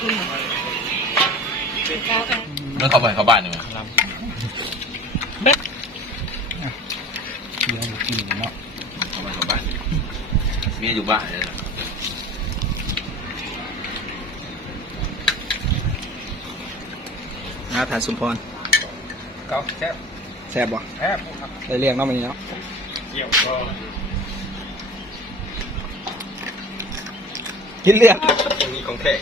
เมื่อเข้าไปเข้าบ้านหนึ่งครับเบ็ดเดี๋ยวกินเนาะเข้าไปเข้าบ้านเมียอยู่บ้านเลยนะนาทานสุมพรก็แซ่บแซ่บบ่แซ่บครับได้เรียกเนาะมันนี้เนาะเกี่ยวก็กินเลือดยังมีของแท้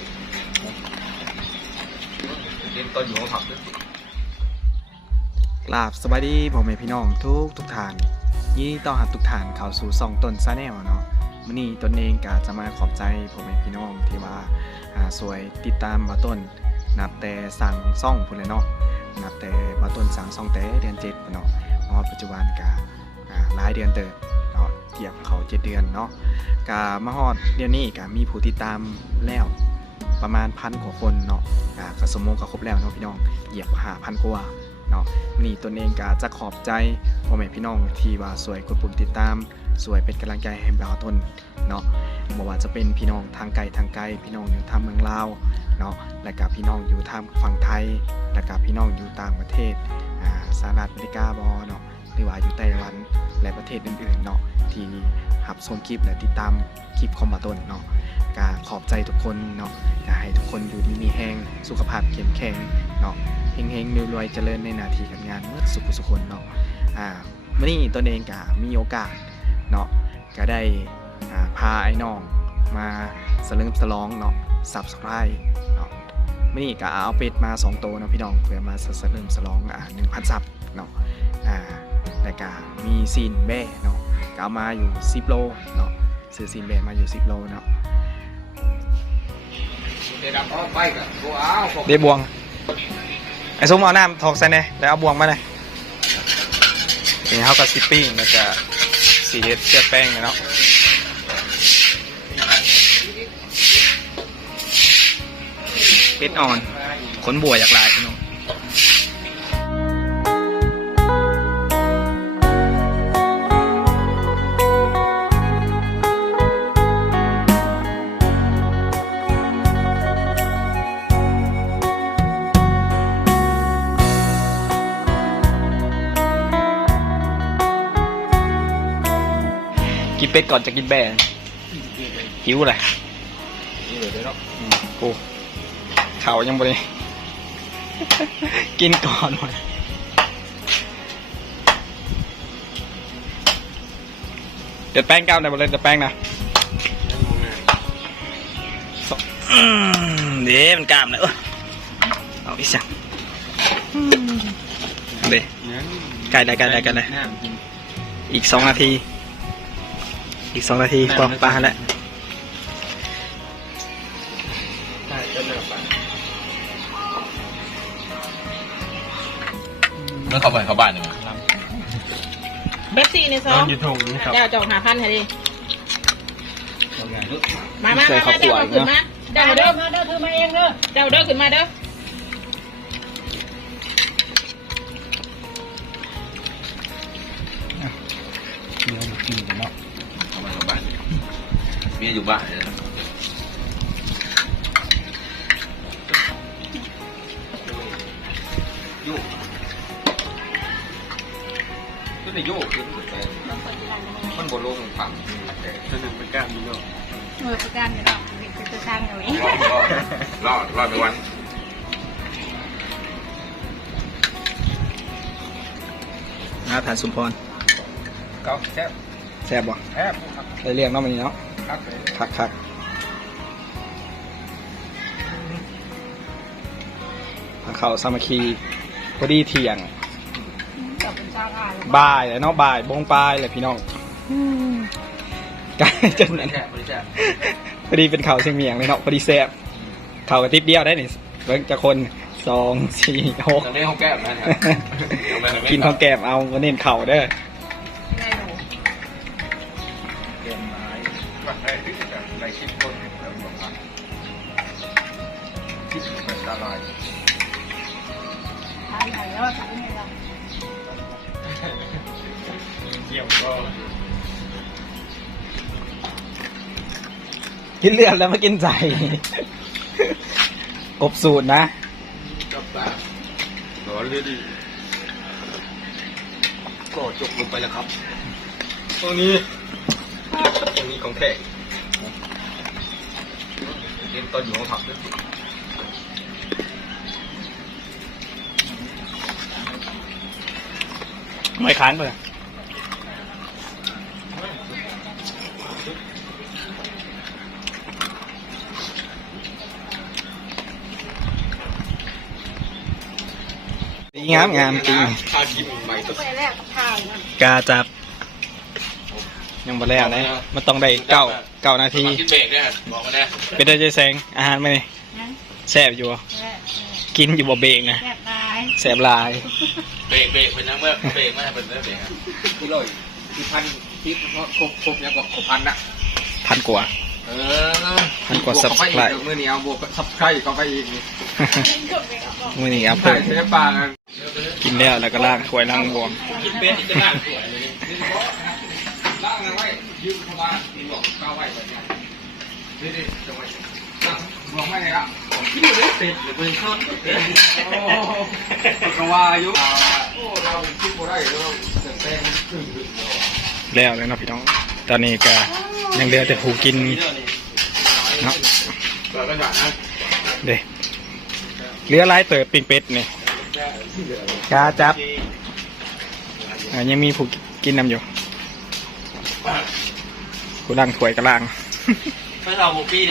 กินตอนอยู่ห้องผับด้วยกราบสวัสดีพ่อแม่พี่น้องทุกทุกท่านยินดีต้อนรับทุกท่านเข้าสู่ซองตนซาแนลเนาะมื้อนี้ตนเองก็จะมาขอบใจพ่อแม่พี่น้องที่ว่าอ่าสวยติดตามมาต้น นับแต่สั่งซ่องพุ่นเลยเนาะนับแต่มาต้นสั่งซ่องแต่เดือนเจ็ดเนาะเพราะปัจจุบันก็อ่าหลายเดือนเติบเนาะเทียบเขาเจ็ดเดือนเนาะก็มาฮอดเดือนนี้ก็มีผู้ติดตามแล้ว ประมาณพันกว่าคนเนาะอ่ากระสมงก็ครบแล้วเนาะพี่น้องเหยียบหาพันกว่าเนาะนี่ตนเองก็จะขอบใจพ่อแม่พี่น้องที่ว่าสวยกดปุ่มติดตาม สวยเป็นกำลังใจให้บ่าวตนเนาะบ่ว่าจะเป็นพี่น้องทางไกลทางไกลพี่น้องอยู่ทางเมืองลาวเนาะและกับพี่น้องอยู่ทางฝั่งไทยและกับพี่น้องอยู่ต่างประเทศอ่าสหรัฐอเมริกาบอเนาะหรือว่าอยู่ไต้หวัน และประเทศอื่นๆเนาะที่หับชมคลิปและติดตามคลิปคอมบาต้นเนาะก็ขอบใจทุกคนเนาะอยากให้ทุกคนอยู่ดีมีแห้งสุขภาพเข้มแข็งเนาะเฮงๆรวยๆเจริญในนาทีการงานเมื่อสุขสุขคนเนาะอ่าวันนี้ตนเองก็มีโอกาสเนาะก็ได้พาไอ้น้องมาสลึมสลองเนาะ subscribe เนาะมื่อนี้ก็เอาเป็ดมา2ตัวเนาะพี่น้องเพื่อมาสเริ่มสลองอ่า1,000ซับเนาะอ่า แล้วก็มีซีนแบ่เนาะก็เอามาอยู่10โลเนาะซื้อซีนแบ่มาอยู่10โลเนาะเดี๋ยวดับอ้อมไปกับวอ้าวผมเดบวงไอ้ส้มเอาน้ำถอกใส่เน่แล้วเอาบวงมาเลยนี่เขาก็ซิปปิ้งแล้วก็สีเฮ็ดเชือแป้งเลยเนาะเป็ดอ่อนขนบัวอยากลายพี่น้อง นเป็ดก่อนจะกินแบนหิวเลยนี่เลยเดี๋ยวเนาะโอ้เขายังบ่ได้กินก่อนหมดเดี๋ยวแป้งก้าวในบริเวณเดี๋ยวแป้งนะอืมเดี๋ยวมันกล้ามเลยเออเอาอีกสักเดี๋ยวไก่ได้ไก่ได้ไก่ได้น้ำกินอีกสองนาที อีกสองนาทีกว่าปลาแล้วใช่ก็เลิกไปเมื่อเข้าไปเข้าบ้านหนึ่งเบปซี่ในซนอองนอยู่ทงนะครับเจ้าจองหาพันให้ดิทำงานลูกมามามามาเจ้าเอาขึ้นมาเจ้าเด้อมาเด้อคือมาเองเด้อเจ้าเด้อขึ้นมาเด้อ เมียอยู่บ้านเลยนะโยกก็ได้โยกขึ้นไปมันบนลงฝั่งแต่สนุกเป็นการดีเนาะเออประกันเนาะเป็นตัวช่างเอาไว้รอดรอดรอดไปวันนาทานสุมพรก็แซ่บแซ่บบ่แซ่บครับได้เรียกเนาะมันนี้เนาะ ครับเลยคักคักเขาสามัคคีพอดีเที่ยงกับเป็นช่างอ่านบ่ายเลยเนาะบ่ายบงปลายเลยพี่น้องใกล้จนบริแซ่บบริแซ่บพอดีเป็นข่าวเชียงเมียงเลยเนาะพอดีแซ่บข่าวกระติบเดียวได้นี่เบิ่งจะคนสองสี่หกตอนนี้ห้องแก้มนะฮะกินข้าวแกมเอาก็เน้นเข่าเด้อ ได้หนูเกมไม้ว่าได้ที่จะในคลิปคนแล้วบอกว่าที่เป็นตาลายทานไหนแล้วทานไหนแล้วเกี่ยวก็กินเลือดแล้วมากินใจ กบสูตรนะกับตาร้อนเลยดิก็จบลงไปแล้วครับตรงนี้ ตรงนี้ของแท้เรียนตอนอยู่ห้องผับด้วยไม่ค้างเลยดีงามงามจริงทากินใหม่ตัว ไปแรกข้าวนะกาจับ ยังบ่แล้วนะมันต้องได้เก้าเก้านาทีกินเบรกเนี่ยบอกมาได้เป็นได้ใจแสงอาหารไหมนี่แซ่บอยู่บ่กินอยู่บ่เบรกนะแซ่บตายแซ่บหลายเบรกเบรกเป็นนะเมื่อเบรกไม่ให้เป็นเมื่อเบรกที่ร้อยที่พันที่ครบครบยังกว่าครบพันนะพันกว่าเออพันกว่า subscribe มือนี้เอาบวกซับสไครต์เข้าไปอีกนี่มื่อนี้เอาใช่เพิ่มใช้ปลากันกินแล้วแล้วก็ล้างถ้วยล้างบวงกินเป็ดอีกจะน่าสวยเลย ล่างเอาไว้ยืมเข้ามาตีบอกก้าวไว้แบบนี้นี่นี่จังไว้ล่างบอกไม่ไงละที่อยู่ในเป็ดหรือเป็นข้าวเป็ดโอ้โหกว่าอายุโอ้เราคิดบ่ได้เราแต่แต่งขึ้นขึ้นแล้วแล้วเนาะพี่น้อง ตอนนี้ก็ยังเหลือแต่ผูกินเนาะเปิดกระดาษนะเด้เหลือหลายเติบปิ้งเป็ดนี่กาจับอ่ายังมีผูกินนำอยู่ กูล้างถวยกระล้าง เพื่อเราบุกปี้